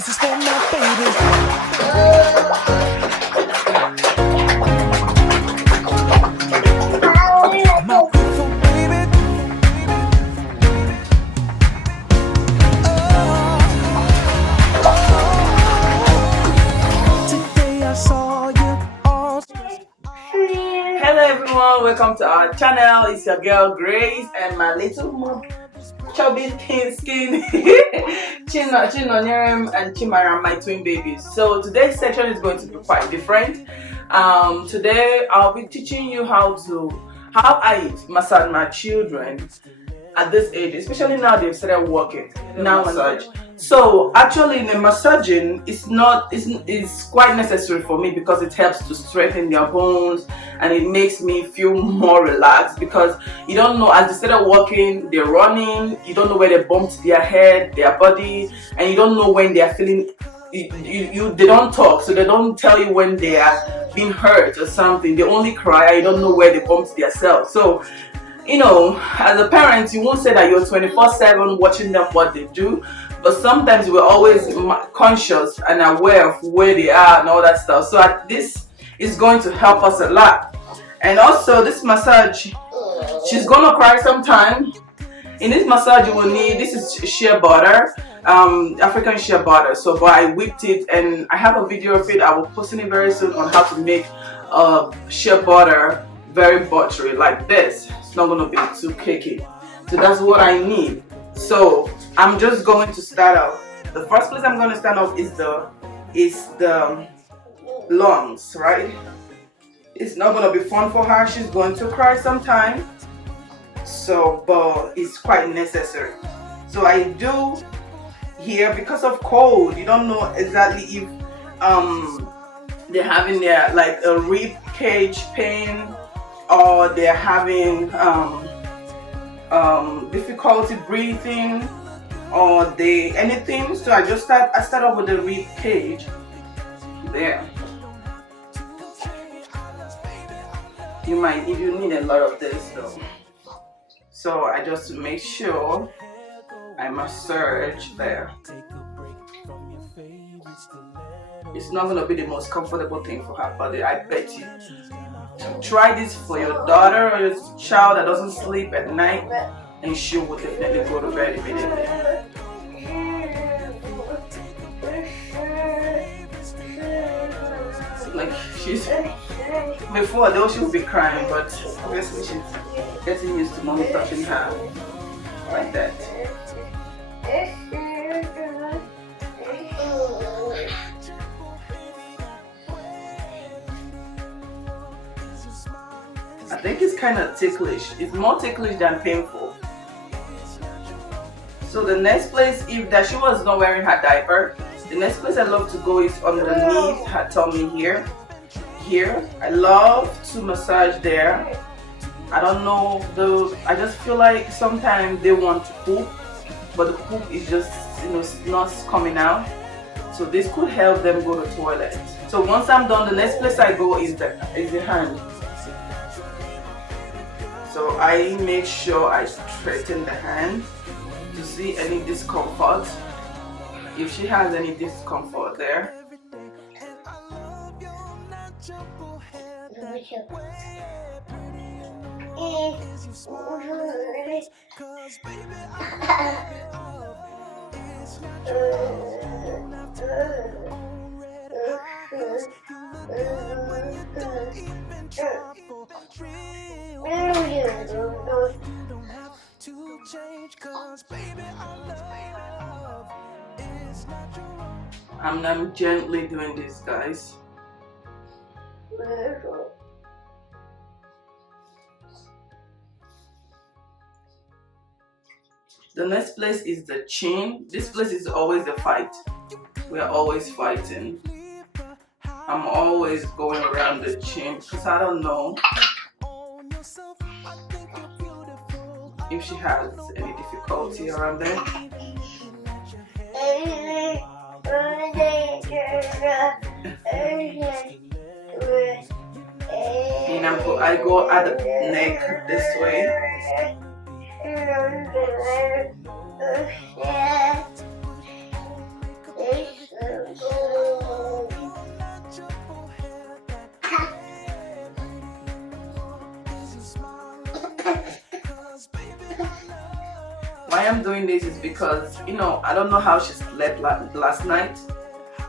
This is for my baby. My beautiful baby. Today I saw you all. Hello everyone, welcome to our channel. It's your girl Grace and my little mom, chubby thin skin Chinonyerim and Chimaram, my twin babies. So today's section is going to be quite different. Today I'll be teaching you how I massage my children at this age, especially now they've started walking. Now massage. So actually, in the massaging, it's quite necessary for me because it helps to strengthen their bones and it makes me feel more relaxed because you don't know, as they started walking, they're running, you don't know where they bumped their head, their body, and you don't know when they are feeling. They don't talk, so they don't tell you when they are being hurt or something. They only cry. You don't know where they bumped themselves. So, you know, as a parent, you won't say that you're 24/7 watching them what they do, but sometimes we're always conscious and aware of where they are and all that stuff. So this is going to help us a lot. And also this massage, she's gonna cry sometime. In this massage you will need, this is shea butter, African shea butter. So but I whipped it and I have a video of it. I will post it very soon on how to make shea butter very buttery like this. It's not going to be too cakey. So that's what I need. So I'm just going to start out. The first place I'm going to start off is the lungs, right? It's not going to be fun for her. She's going to cry sometime. So but it's quite necessary. So I do here, because of cold, you don't know exactly if they're having their like a rib cage pain, or they're having difficulty breathing, or anything. So I start off with the rib cage there. You need a lot of this though. So I just make sure I massage there. It's not gonna be the most comfortable thing for her, but I bet you. Try this for your daughter or your child that doesn't sleep at night, and she will definitely go to bed immediately. Like before though she would be crying, but obviously she's getting used to mommy touching her like that. I think it's kind of ticklish. It's more ticklish than painful. So the next place, if that she was not wearing her diaper, the next place I love to go is underneath her tummy here. Here, I love to massage there. I don't know, I just feel like sometimes they want to poop, but the poop is just, not coming out. So this could help them go to the toilet. So once I'm done, the next place I go is the hand. So I make sure I straighten the hand to see any discomfort. If she has any discomfort there. I'm gently doing this, guys. The next place is the chin. This place is always a fight. We are always fighting. I'm always going around the chin because I don't know if she has any difficulty around there. And I go at the neck this way. am doing this is because, you know, I don't know how she slept last night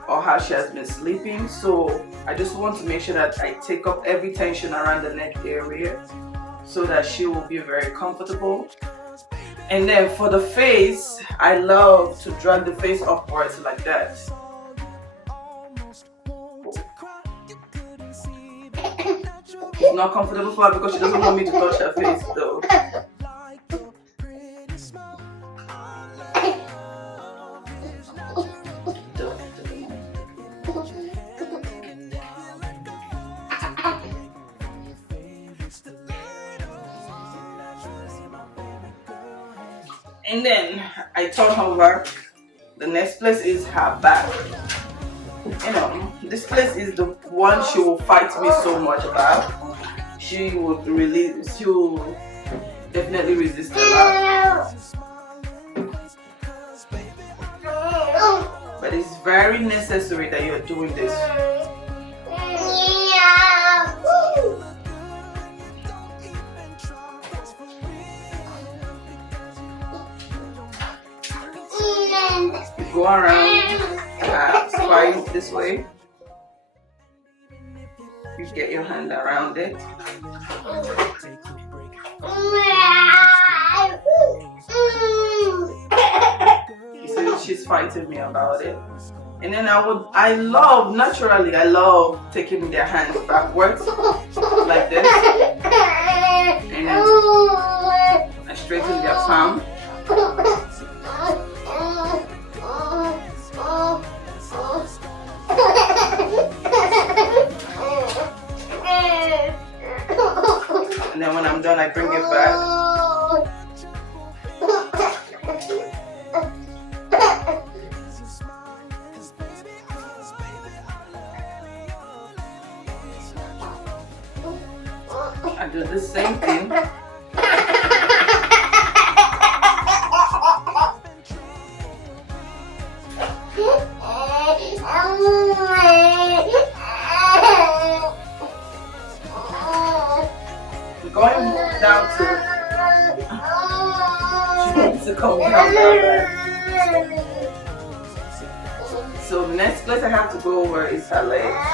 or how she has been sleeping, so I just want to make sure that I take up every tension around the neck area so that she will be very comfortable. And then for the face, I love to drag the face upwards like that. It's not comfortable for her because she doesn't want me to touch her face though. And then I turn over. The next place is her back. You know, this place is the one she will fight me so much about. She will definitely resist a lot. But it's very necessary that you're doing this. You go around spine this way. You get your hand around it. You see, she's fighting me about it. And then I love taking their hands backwards like this. And then I straighten their palm. And then when I'm done, I bring it back. I do the same thing. Going down to, she wants to come down there. So the next place I have to go over is her legs.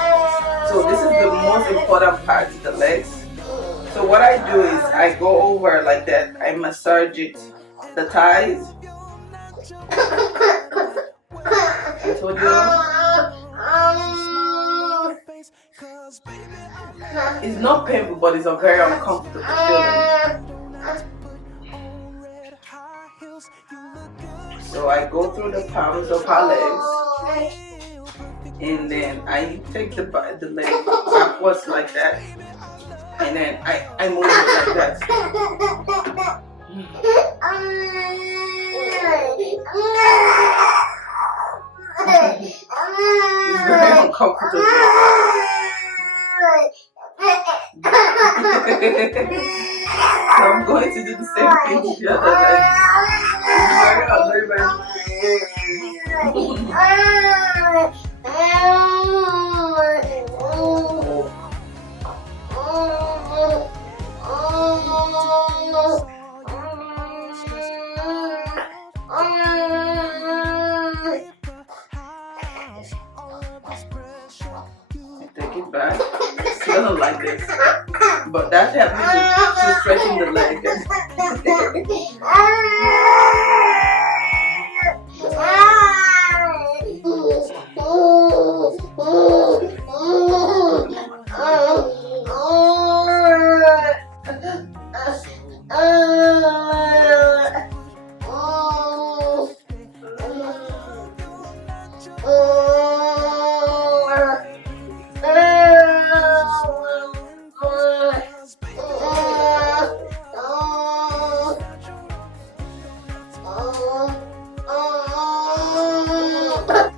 So this is the most important part, the legs. So what I do is I go over like that. I massage it, the thighs. I told you. It's not painful, but it's a very uncomfortable feeling. So I go through the palms of her legs, and then I take the leg backwards like that, and then I move it like that. It's very uncomfortable. So I'm going to do the same thing to the other leg. Take it back. She doesn't like this, but that helps me to stretching the leg.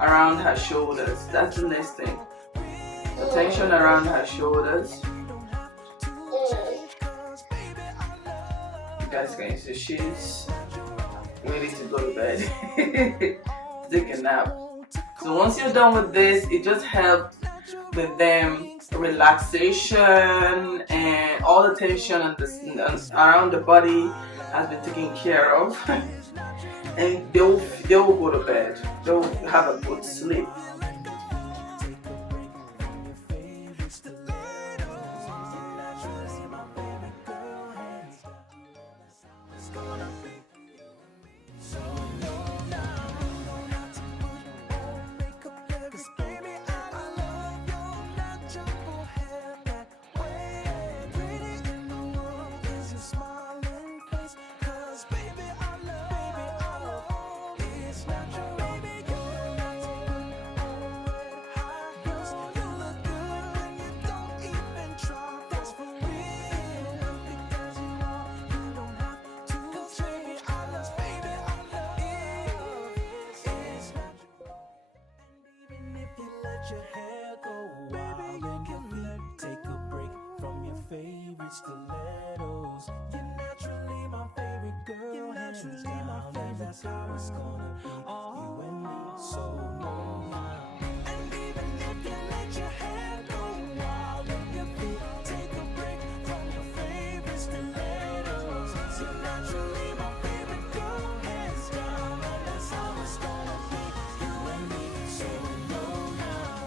Around her shoulders, that's the next thing. The tension around her shoulders. You guys can see she's ready to go to bed. Take a nap. So once you're done with this, it just helps with them relaxation, and all the tension and around the body has been taken care of. and they will go to bed. They'll have a good sleep. Your hair go wild and your feet take a break from your favorite stilettos. You're naturally my favorite girl. You're naturally my favorite. That's how it's gonna be. You and me, so no now. And even if you let your hair go wild and your feet take a break from your favorite stilettos, you're naturally my favorite girl, hands down. And that's how it's gonna be. You and me, so no now.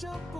Jump